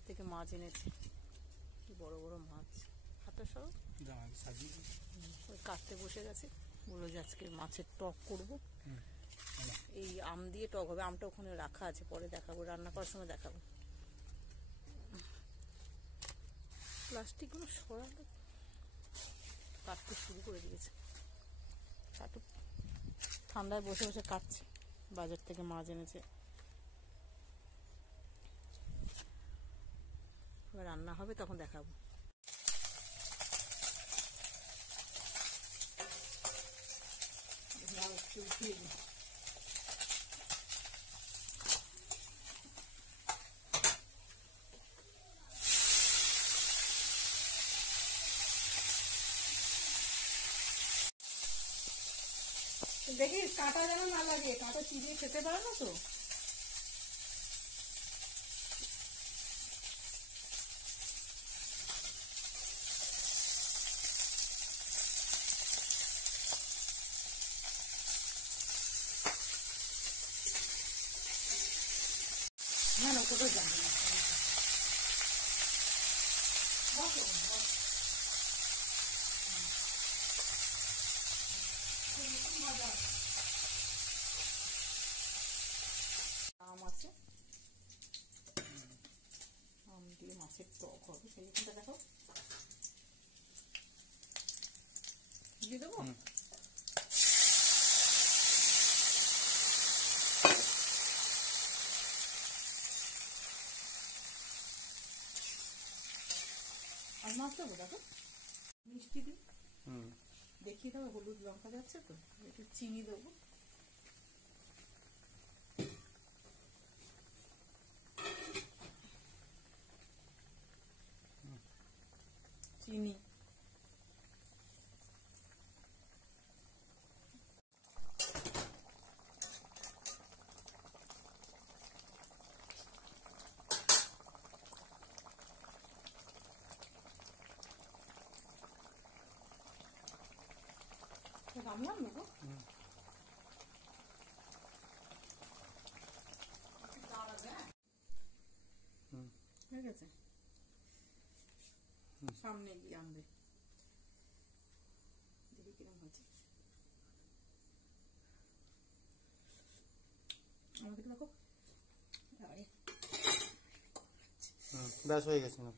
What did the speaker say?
বাজার থেকে মাছ এনেছে, কি বড় বড় মাছ। হাতে সব ওই কাটতে বসে গেছে, বললো যে আজকে মাছের টক করবো। এই আম দিয়ে টক হবে, আমটা ওখানে রাখা আছে, পরে দেখাবো, রান্না করার সময় দেখাবো। প্লাস্টিকগুলো সরালো, কাটতে শুরু করে দিয়েছে। কাটুক, ঠান্ডায় বসে বসে কাটছে, বাজার থেকে মাছ এনেছে। এবার রান্না হবে তখন দেখাবো। দেখিস কাঁটা যেন না লাগে, কাঁটা চিবিয়ে খেতে পারে না তো। না না কোথাও যাবে না। আম আছে, আম দিয়ে মাছের টক হবে, সেইখানটা দেখো দিয়ে দেবো। আর মাছ দেবো, দেখো মিষ্টি দিই, দেখিয়ে দেবো, হলুদ লঙ্কা যাচ্ছে তো, একটু চিনি দেবো। চিনি রান্নার নেবো। ঠিক আছে, সামনে গিয়ে আনবে, দেখি কিরম হয়েছে। আমাকে দেখো, ব্যাস হয়ে গেছে না।